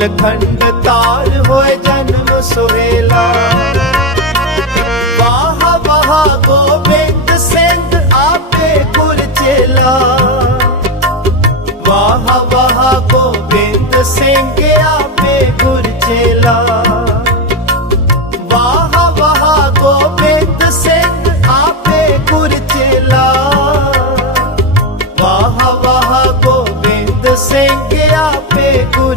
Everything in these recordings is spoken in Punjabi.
ਪਾਹੁਲ ਖੰਡ ਤਾਰ ਹੋਏ ਜਨਮ ਸੁਹੇਲਾ। ਵਾਹ ਵਾਹ ਗੋਬਿੰਦ ਸਿੰਘ, ਆਪੇ ਗੁਰ ਚੇਲਾ। ਵਾਹ ਵਾਹ ਗੋਬਿੰਦ ਸਿੰਘ, ਆਪੇ ਗੁਰ ਚੇਲਾ। ਵਾਹ ਵਾਹ ਗੋਬਿੰਦ ਸਿੰਘ, ਆਪੇ ਗੁਰ ਚੇਲਾ। ਵਾਹ ਵਾਹ ਗੋਬਿੰਦ ਸਿੰਘ, ਆਪੇ ਗੁਰ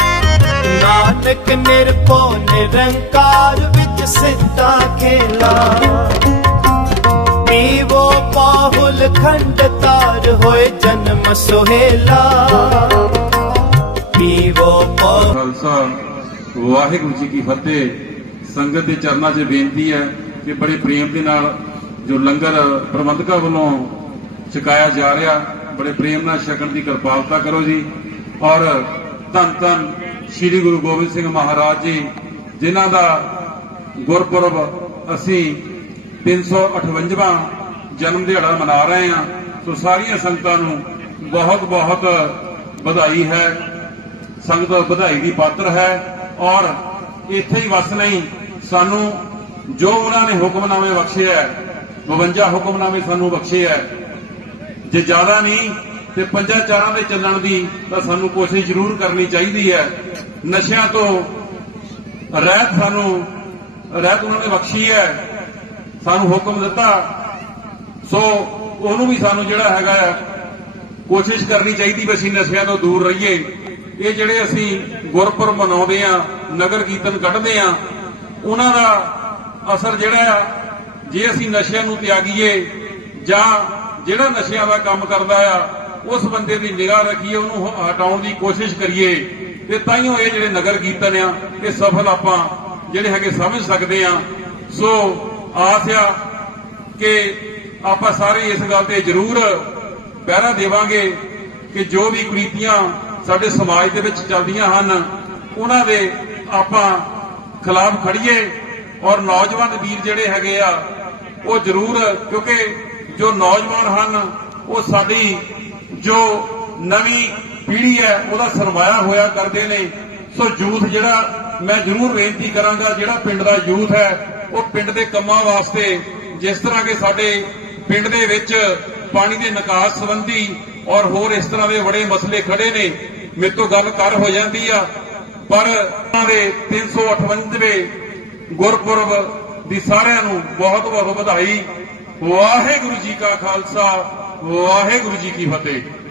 ਨਾਨਕ ਨਿਰਭਉ ਨਿਰੰਕਾਰ ਵਿੱਚ ਸਿੱਧਾ ਖੇਲਾ। ਪੀਵੋ ਪਾਹੁਲ ਖੰਡ ਤਾਰ ਹੋਏ ਜਨਮ ਸੁਹੇਲਾ। ਪੀਵੋ ਖਾਲਸਾ, ਵਾਹਿਗੁਰੂ ਜੀ ਕੀ ਫਤਿਹ। ਸੰਗਤ ਦੇ ਚਰਨਾਂ 'ਚ ਬੇਨਤੀ ਹੈ ਕਿ ਬੜੇ ਪ੍ਰੇਮ ਦੇ ਨਾਲ ਜੋ ਲੰਗਰ ਪ੍ਰਬੰਧਕਾਂ ਵੱਲੋਂ ਛਕਾਇਆ ਜਾ ਰਿਹਾ, ਬੜੇ ਪ੍ਰੇਮ ਨਾਲ ਛਕਣ ਦੀ ਕਿਰਪਾਲਤਾ ਕਰੋ ਜੀ। ਔਰ ਧੰਨ ਧੰਨ ਸ੍ਰੀ ਗੁਰੂ ਗੋਬਿੰਦ ਸਿੰਘ ਮਹਾਰਾਜ ਜੀ, ਜਿਨ੍ਹਾਂ ਦਾ ਗੁਰਪੁਰਬ ਅਸੀਂ 358ਵਾਂ ਜਨਮ ਦਿਹਾੜਾ ਮਨਾ ਰਹੇ ਹਾਂ, ਸੋ ਸਾਰੀਆਂ ਸੰਗਤਾਂ ਨੂੰ ਬਹੁਤ ਬਹੁਤ ਵਧਾਈ ਹੈ, ਸੰਗਤ ਵਧਾਈ ਦੀ ਪਾਤਰ ਹੈ, ਔਰ ਇੱਥੇ ਹੀ ਵਸ ਨਹੀਂ, ਸਾਨੂੰ ਜੋ ਉਹਨਾਂ ਨੇ ਹੁਕਮਨਾਮੇ ਬਖਸ਼ੇ ਹੈ 52 ਹੁਕਮਨਾਮੇ ਸਾਨੂੰ ਬਖਸ਼ੇ ਹੈ, ਜੇ ਜ਼ਿਆਦਾ ਨਹੀਂ ਤੇ ਪੰਜਾਂ ਚਾਰਾਂ ਦੇ ਚੱਲਣ ਦੀ ਤਾਂ ਸਾਨੂੰ ਕੋਸ਼ਿਸ਼ ਜ਼ਰੂਰ ਕਰਨੀ ਚਾਹੀਦੀ ਹੈ। ਨਸ਼ਿਆਂ ਤੋਂ ਰਹਿਤ ਸਾਨੂੰ, ਰਹਿਤ ਉਹਨਾਂ ਨੇ ਬਖਸ਼ੀ ਹੈ। ਸਾਨੂੰ ਹੁਕਮ ਦਿੱਤਾ। ਸੋ ਉਹਨੂੰ ਵੀ ਸਾਨੂੰ ਜਿਹੜਾ ਹੈਗਾ ਕੋਸ਼ਿਸ਼ ਕਰਨੀ ਚਾਹੀਦੀ ਵੀ ਅਸੀਂ ਨਸ਼ਿਆਂ ਤੋਂ ਦੂਰ ਰਹੀਏ। ਇਹ ਜਿਹੜੇ ਅਸੀਂ ਗੁਰਪੁਰਬ ਮਨਾਉਂਦੇ ਆ ਨਗਰ ਕੀਰਤਨ ਕੱਢਦੇ ਆ ਉਹਨਾਂ ਦਾ ਅਸਰ ਜਿਹੜਾ ਆ, ਜੇ ਅਸੀਂ ਨਸ਼ਿਆਂ ਨੂੰ ਤਿਆਗੀਏ ਜਾਂ ਜਿਹੜਾ ਨਸ਼ਿਆਂ ਦਾ ਕੰਮ ਕਰਦਾ ਆ ਉਸ ਬੰਦੇ ਦੀ ਨਿਗਾਹ ਰੱਖੀਏ, ਉਹਨੂੰ ਹਟਾਉਣ ਦੀ ਕੋਸ਼ਿਸ਼ ਕਰੀਏ। ਤੇ ਤਾਈਓ ਇਹ ਜਿਹੜੇ ਨਗਰ ਕੀਰਤਨ ਆ, ਇਹ ਸਫਲ ਆਪਾਂ ਜਿਹੜੇ ਹੈਗੇ ਸਮਝ ਸਕਦੇ ਆ। ਸੋ ਆਸ ਆ ਕਿ ਆਪਾਂ ਸਾਰੇ ਇਸ ਗੱਲ ਤੇ ਜ਼ਰੂਰ ਪਹਿਰਾ ਦੇਵਾਂਗੇ ਕਿ ਜੋ ਵੀ ਕੁਰੀਤੀਆਂ ਸਾਡੇ ਸਮਾਜ ਦੇ ਵਿੱਚ ਚੱਲਦੀਆਂ ਹਨ, ਉਹਨਾਂ ਦੇ ਆਪਾਂ ਖਿਲਾਫ ਖੜੀਏ ਔਰ ਨੌਜਵਾਨ ਵੀਰ ਜਿਹੜੇ ਹੈਗੇ ਆ, ਉਹ ਜ਼ਰੂਰ ਕਿਉਂਕਿ ਜੋ ਨੌਜਵਾਨ ਹਨ, ਉਹ ਸਾਡੀ ਜੋ ਨਵੀਂ ਪੀੜ੍ਹੀ ਹੈ, ਉਹਦਾ ਸਰਮਾਇਆ ਹੋਇਆ ਕਰਦੇ ਨੇ। ਸੋ ਯੂਥ ਜਿਹੜਾ, ਮੈਂ ਜ਼ਰੂਰ ਬੇਨਤੀ ਕਰਾਂਗਾ, ਜਿਹੜਾ ਪਿੰਡ ਦਾ ਯੂਥ ਹੈ, ਉਹ ਪਿੰਡ ਦੇ ਕੰਮਾਂ ਵਾਸਤੇ, ਜਿਸ ਤਰ੍ਹਾਂ ਕਿ ਸਾਡੇ ਪਿੰਡ ਦੇ ਵਿੱਚ ਪਾਣੀ ਦੇ ਨਿਕਾਸ ਸੰਬੰਧੀ ਔਰ ਹੋਰ ਇਸ ਤਰ੍ਹਾਂ ਦੇ ਬੜੇ ਮਸਲੇ ਖੜੇ ਨੇ, ਮੇਰੇ ਤੋਂ ਗੱਲ ਕਰ ਹੋ ਜਾਂਦੀ ਆ। ਪਰ ਉਹਨਾਂ ਦੇ 358ਵੇਂ ਗੁਰਪੁਰਬ ਦੀ ਸਾਰਿਆਂ ਨੂੰ ਬਹੁਤ ਬਹੁਤ ਵਧਾਈ। ਵਾਹਿਗੁਰੂ ਜੀ ਕਾ ਖਾਲਸਾ ਵਾਹਿਗੁਰੂ ਜੀ ਕੀ ਫਤਿਹ।